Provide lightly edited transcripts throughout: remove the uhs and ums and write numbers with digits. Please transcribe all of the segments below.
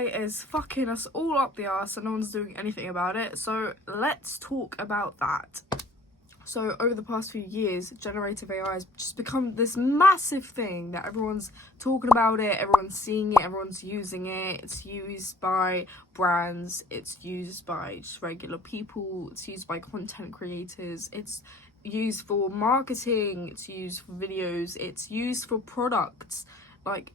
AI is fucking us all up the arse and no one's doing anything about it. So let's talk about that. So over the past few years, generative AI has just become this massive thing that everyone's talking about it, everyone's seeing it, everyone's using it. It's used by brands, it's used by just regular people, it's used by content creators, it's used for marketing, it's used for videos, it's used for products. Like,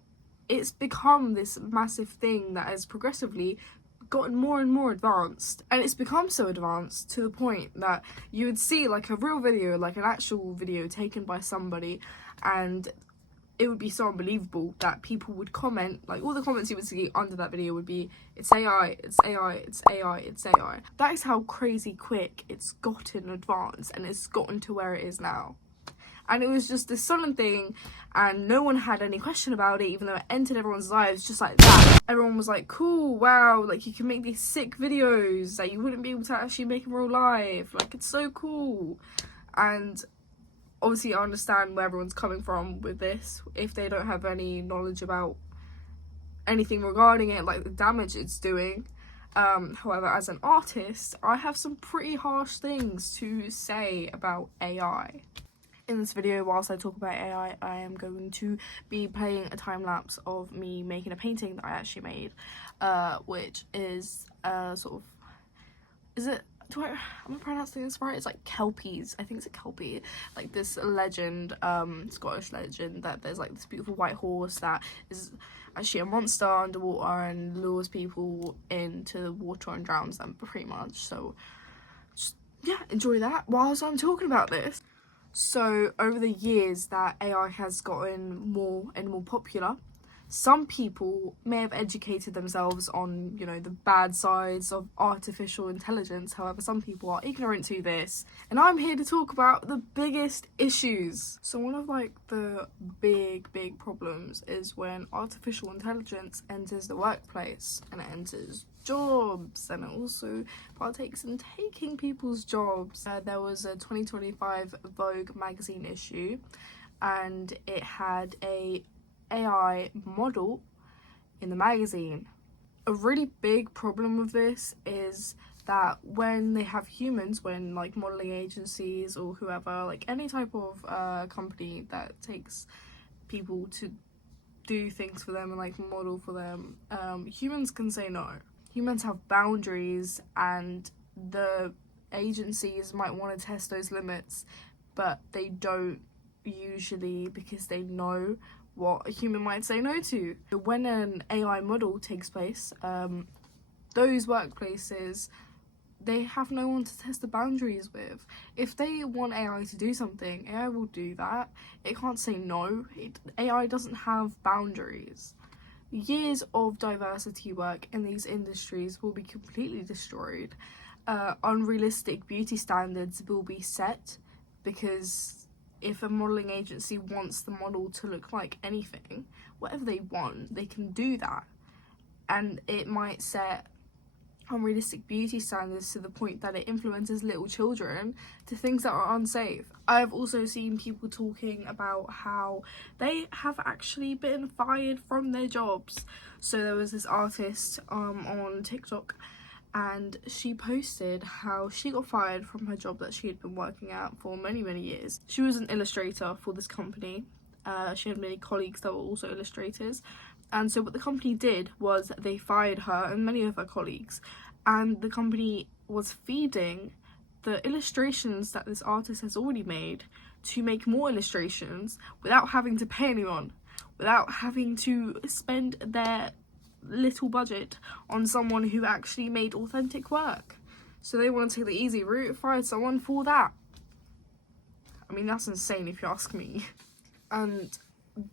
it's become this massive thing that has progressively gotten more and more advanced, and it's become so advanced to the point that you would see like a real video, like an actual video taken by somebody, and it would be so unbelievable that people would comment, like all the comments you would see under that video would be, it's AI, it's AI, it's AI, it's AI. That is how crazy quick it's gotten advanced, and it's gotten to where it is now. And it was just this sudden thing, and no one had any question about it, even though it entered everyone's lives just like that. Everyone was like, cool, wow, like you can make these sick videos that you wouldn't be able to actually make in real life. Like, it's so cool. And obviously I understand where everyone's coming from with this, if they don't have any knowledge about anything regarding it, like the damage it's doing. However, as an artist, I have some pretty harsh things to say about AI. In this video, whilst I talk about AI, I am going to be playing a time lapse of me making a painting that I actually made, which is sort of, am I pronouncing this right? It's like Kelpies. I think it's a Kelpie. Like this legend, Scottish legend, that there's like this beautiful white horse that is actually a monster underwater and lures people into the water and drowns them pretty much. So just, yeah, enjoy that whilst I'm talking about this. So over the years that AI has gotten more and more popular, some people may have educated themselves on, you know, the bad sides of artificial intelligence. However, some people are ignorant to this, and I'm here to talk about the biggest issues. So one of like the big problems is when artificial intelligence enters the workplace, and it enters jobs, and it also partakes in taking people's jobs. There was a 2025 Vogue magazine issue, and it had a AI model in the magazine. A really big problem with this is that when they have humans, when like modeling agencies or whoever, like any type of company that takes people to do things for them and like model for them, humans can say no. Humans have boundaries, and the agencies might want to test those limits, but they don't usually, because they know what a human might say no to. When an AI model takes place, those workplaces, they have no one to test the boundaries with. If they want AI to do something, AI will do that. It can't say no. AI doesn't have boundaries. Years of diversity work in these industries will be completely destroyed. Unrealistic beauty standards will be set, because if a modelling agency wants the model to look like anything, whatever they want, they can do that. And it might set unrealistic beauty standards to the point that it influences little children to things that are unsafe. I've also seen people talking about how they have actually been fired from their jobs. So there was this artist on TikTok, and she posted how she got fired from her job that she had been working at for many years. She was an illustrator for this company. She had many colleagues that were also illustrators, and so what the company did was they fired her and many of her colleagues, and the company was feeding the illustrations that this artist has already made to make more illustrations without having to pay anyone, without having to spend their little budget on someone who actually made authentic work. So they want to take the easy route, fired someone for that. I mean, that's insane if you ask me. And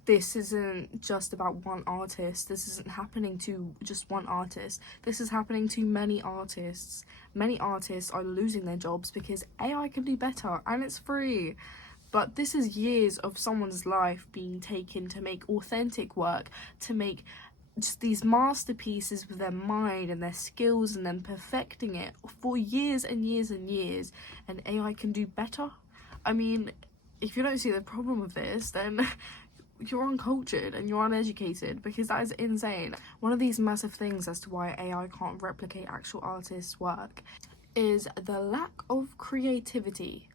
this isn't just about one artist. This isn't happening to just one artist. This is happening to many artists. Many artists are losing their jobs because AI can do better and it's free. But this is years of someone's life being taken to make authentic work, to make just these masterpieces with their mind and their skills, and then perfecting it for years and years and years, and AI can do better. I mean, if you don't see the problem with this, then you're uncultured and you're uneducated, because that is insane. One of these massive things as to why AI can't replicate actual artists' work is the lack of creativity.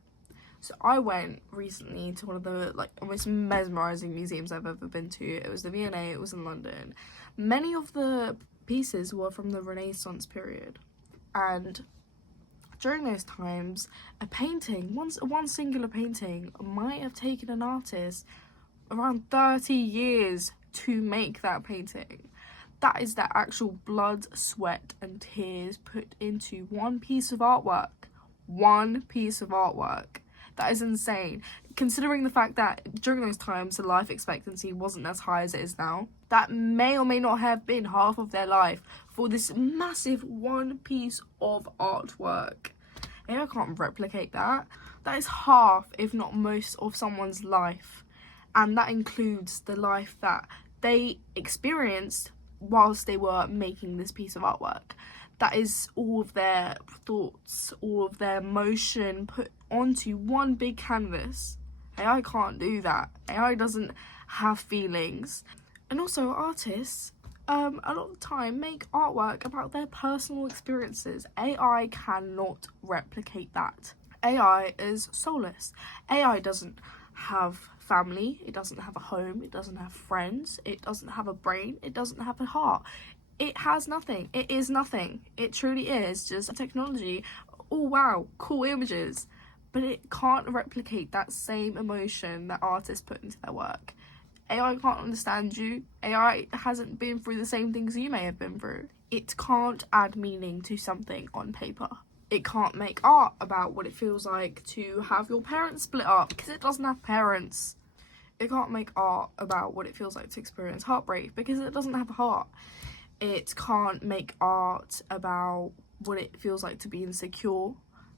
So I went recently to one of the most mesmerizing museums I've ever been to. It was the V&A, it was in London. Many of the pieces were from the Renaissance period, and during those times, a painting, one singular painting, might have taken an artist around 30 years to make that painting. That is the actual blood, sweat, and tears put into one piece of artwork. One piece of artwork. That is insane. Considering the fact that during those times, the life expectancy wasn't as high as it is now. That may or may not have been half of their life for this massive one piece of artwork. AI can't replicate that. That is half, if not most, of someone's life. And that includes the life that they experienced whilst they were making this piece of artwork. That is all of their thoughts, all of their emotion put onto one big canvas. AI can't do that. AI doesn't have feelings. And also, artists, a lot of the time, make artwork about their personal experiences. AI cannot replicate that. AI is soulless. AI doesn't have family, it doesn't have a home, it doesn't have friends, it doesn't have a brain, it doesn't have a heart. It has nothing. It is nothing. It truly is just technology. Oh wow, cool images. But it can't replicate that same emotion that artists put into their work. AI can't understand you. AI hasn't been through the same things you may have been through. It can't add meaning to something on paper. It can't make art about what it feels like to have your parents split up, because it doesn't have parents. It can't make art about what it feels like to experience heartbreak, because it doesn't have a heart. It can't make art about what it feels like to be insecure,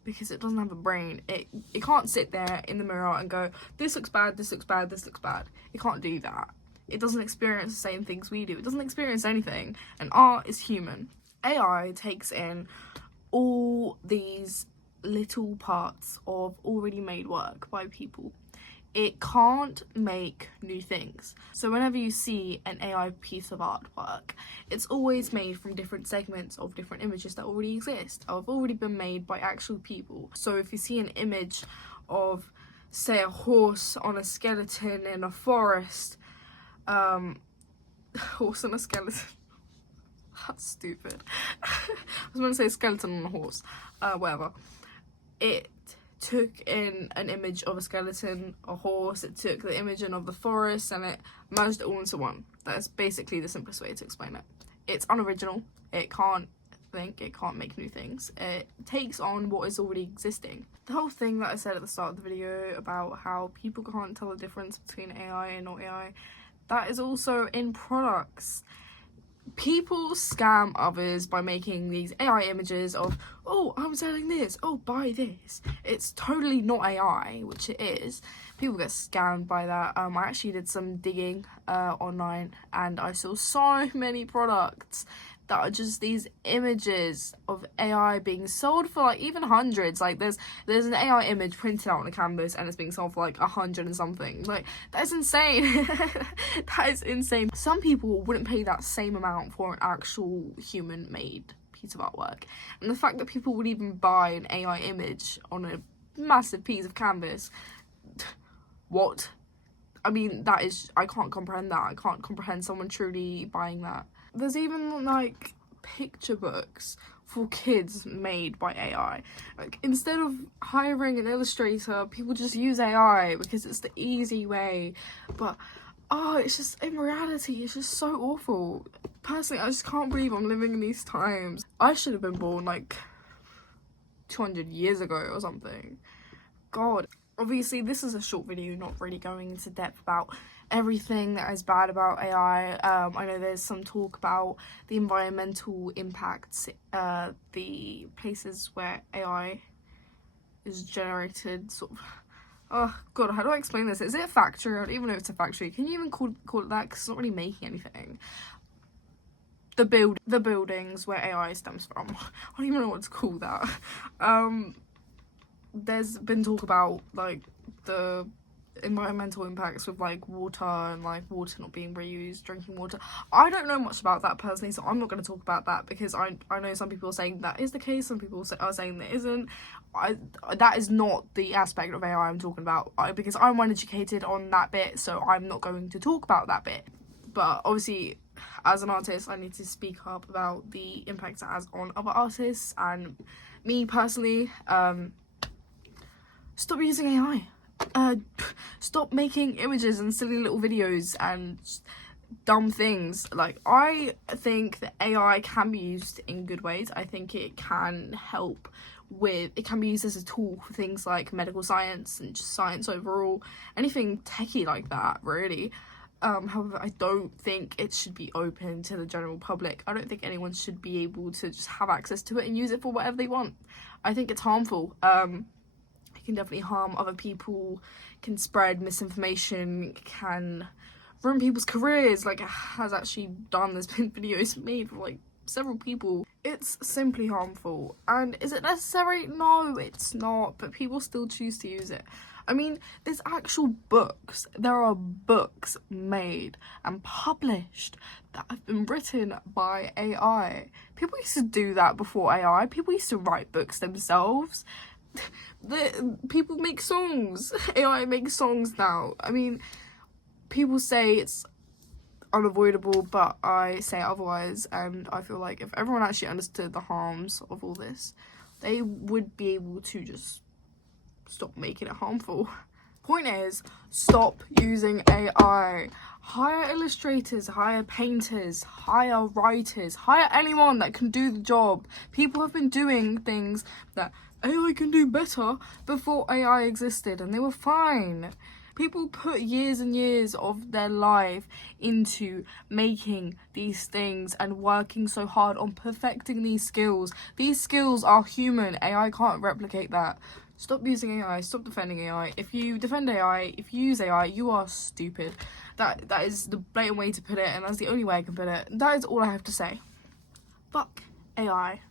because it doesn't have a brain. It can't sit there in the mirror and go, this looks bad, this looks bad, this looks bad. It can't do that. It doesn't experience the same things we do. It doesn't experience anything. And art is human. AI takes in all these little parts of already made work by people. It can't make new things. So whenever you see an AI piece of artwork, it's always made from different segments of different images that already exist, or have already been made by actual people. So if you see an image of, say, a horse on a skeleton in a forest, horse on a skeleton, that's stupid. I was going to say skeleton on a horse, whatever. It took in an image of a skeleton, a horse, it took the image in of the forest, and it merged it all into one. That's basically the simplest way to explain it. It's unoriginal, it can't think, it can't make new things, it takes on what is already existing. The whole thing that I said at the start of the video about how people can't tell the difference between AI and not AI, that is also in products. People scam others by making these AI images of, oh, I'm selling this, oh, buy this. It's totally not AI, which it is. People get scammed by that. I actually did some digging online, and I saw so many products that are just these images of AI being sold for like even hundreds. Like there's an AI image printed out on a canvas and it's being sold for like 100 and something. Like that's insane. That is insane. Some people wouldn't pay that same amount for an actual human made piece of artwork, and the fact that people would even buy an AI image on a massive piece of canvas, what? I mean, that is, I can't comprehend that. I can't comprehend someone truly buying that. There's even like picture books for kids made by AI. Like instead of hiring an illustrator, people just use AI because it's the easy way. But it's just, in reality, it's just so awful. Personally, I just can't believe I'm living in these times. I should have been born like 200 years ago or something. God. Obviously, this is a short video, not really going into depth about everything that is bad about AI. I know there's some talk about the environmental impacts, the places where AI is generated, sort of. Oh god, how do I explain this? Is it a factory? I don't even know if it's a factory. Can you even call it that? Because it's not really making anything. The buildings where AI stems from. I don't even know what to call that. There's been talk about like the environmental impacts with like water and like water not being reused, drinking water. I don't know much about that personally, so I'm not going to talk about that because I know some people are saying that is the case, some people are saying that isn't. That is not the aspect of AI I'm talking about, because I'm uneducated on that bit, so I'm not going to talk about that bit. But obviously, as an artist, I need to speak up about the impacts it has on other artists and me personally. Stop using AI. Stop making images and silly little videos and dumb things. Like, I think that AI can be used in good ways. I think it can help with, it can be used as a tool for things like medical science and just science overall, anything techie like that, really. However, I don't think it should be open to the general public. I don't think anyone should be able to just have access to it and use it for whatever they want. I think it's harmful. It can definitely harm other people, can spread misinformation, can ruin people's careers, like it has actually done. There's been videos made for like several people. It's simply harmful. And is it necessary? No, it's not, but people still choose to use it. I mean, there's actual books. There are books made and published that have been written by AI. People used to do that before AI. People used to write books themselves. People make songs. AI makes songs now. I mean, people say it's unavoidable, but I say otherwise, and I feel like if everyone actually understood the harms of all this, they would be able to just stop making it harmful. Point is, stop using AI. Hire illustrators, hire painters, hire writers, hire anyone that can do the job. People have been doing things that AI can do better before AI existed, and they were fine. People put years and years of their life into making these things and working so hard on perfecting these skills. These skills are human. AI can't replicate that. Stop using AI. Stop defending AI. If you defend AI, if you use AI, you are stupid. That is the blatant way to put it, and that's the only way I can put it. That is all I have to say. Fuck AI.